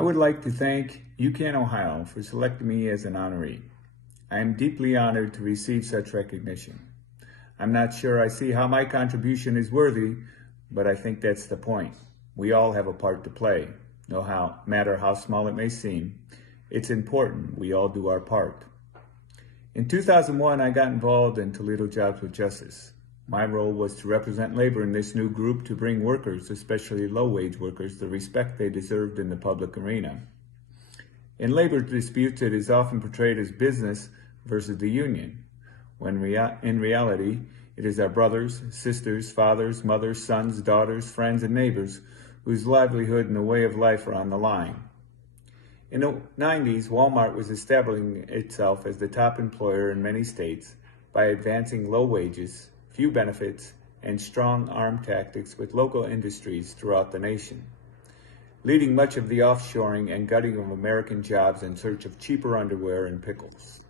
I would like to thank UCAN Ohio for selecting me as an honoree. I am deeply honored to receive such recognition. I'm not sure I see how my contribution is worthy, but I think that's the point. We all have a part to play, no matter how small it may seem. It's important we all do our part. In 2001, I got involved in Toledo Jobs with Justice. My role was to represent labor in this new group to bring workers, especially low-wage workers, the respect they deserved in the public arena. In labor disputes, it is often portrayed as business versus the union, when in reality, it is our brothers, sisters, fathers, mothers, sons, daughters, friends, and neighbors whose livelihood and the way of life are on the line. In the 90s, Walmart was establishing itself as the top employer in many states by advancing low wages, few benefits, and strong arm tactics with local industries throughout the nation, leading much of the offshoring and gutting of American jobs in search of cheaper underwear and pickles.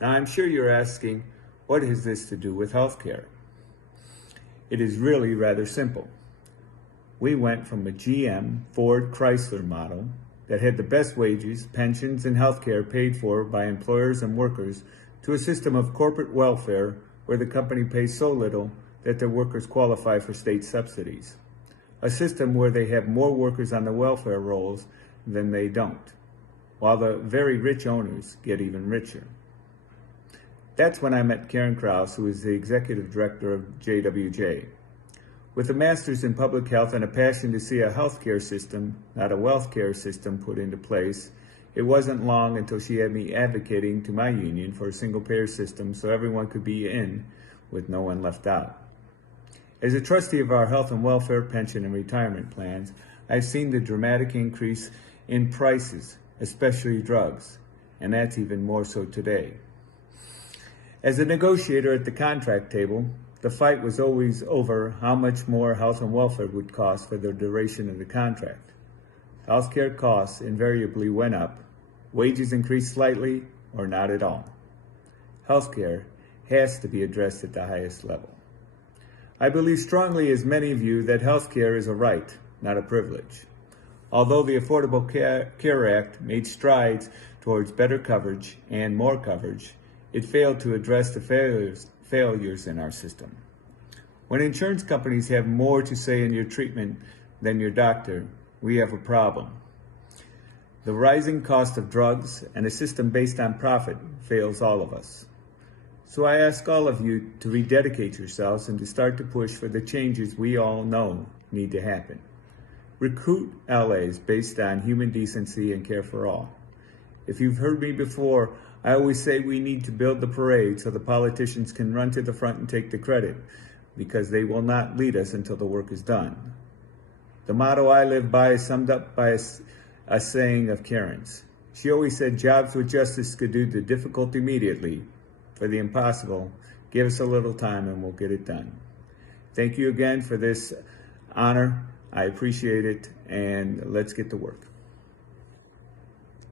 Now, I'm sure you're asking, what has this to do with healthcare? It is really rather simple. We went from a GM, Ford, Chrysler model that had the best wages, pensions, and healthcare paid for by employers and workers to a system of corporate welfare where the company pays so little that their workers qualify for state subsidies. A system where they have more workers on the welfare rolls than they don't, while the very rich owners get even richer. That's when I met Karen Krause, who is the executive director of JWJ. With a master's in public health and a passion to see a healthcare system, not a wealth care system, put into place, it wasn't long until she had me advocating to my union for a single-payer system so everyone could be in with no one left out. As a trustee of our health and welfare, pension, and retirement plans, I've seen the dramatic increase in prices, especially drugs, and that's even more so today. As a negotiator at the contract table, the fight was always over how much more health and welfare would cost for the duration of the contract. Healthcare costs invariably went up, wages increased slightly, or not at all. Healthcare has to be addressed at the highest level. I believe strongly, as many of you, that healthcare is a right, not a privilege. Although the Affordable Care Act made strides towards better coverage and more coverage, it failed to address the failures in our system. When insurance companies have more to say in your treatment than your doctor, we have a problem. The rising cost of drugs and a system based on profit fails all of us. So I ask all of you to rededicate yourselves and to start to push for the changes we all know need to happen. Recruit LAs based on human decency and care for all. If you've heard me before, I always say we need to build the parade so the politicians can run to the front and take the credit, because they will not lead us until the work is done. The motto I live by is summed up by a saying of Karen's. She always said, jobs with justice could do the difficult immediately. For the impossible, give us a little time and we'll get it done. Thank you again for this honor. I appreciate it, and let's get to work.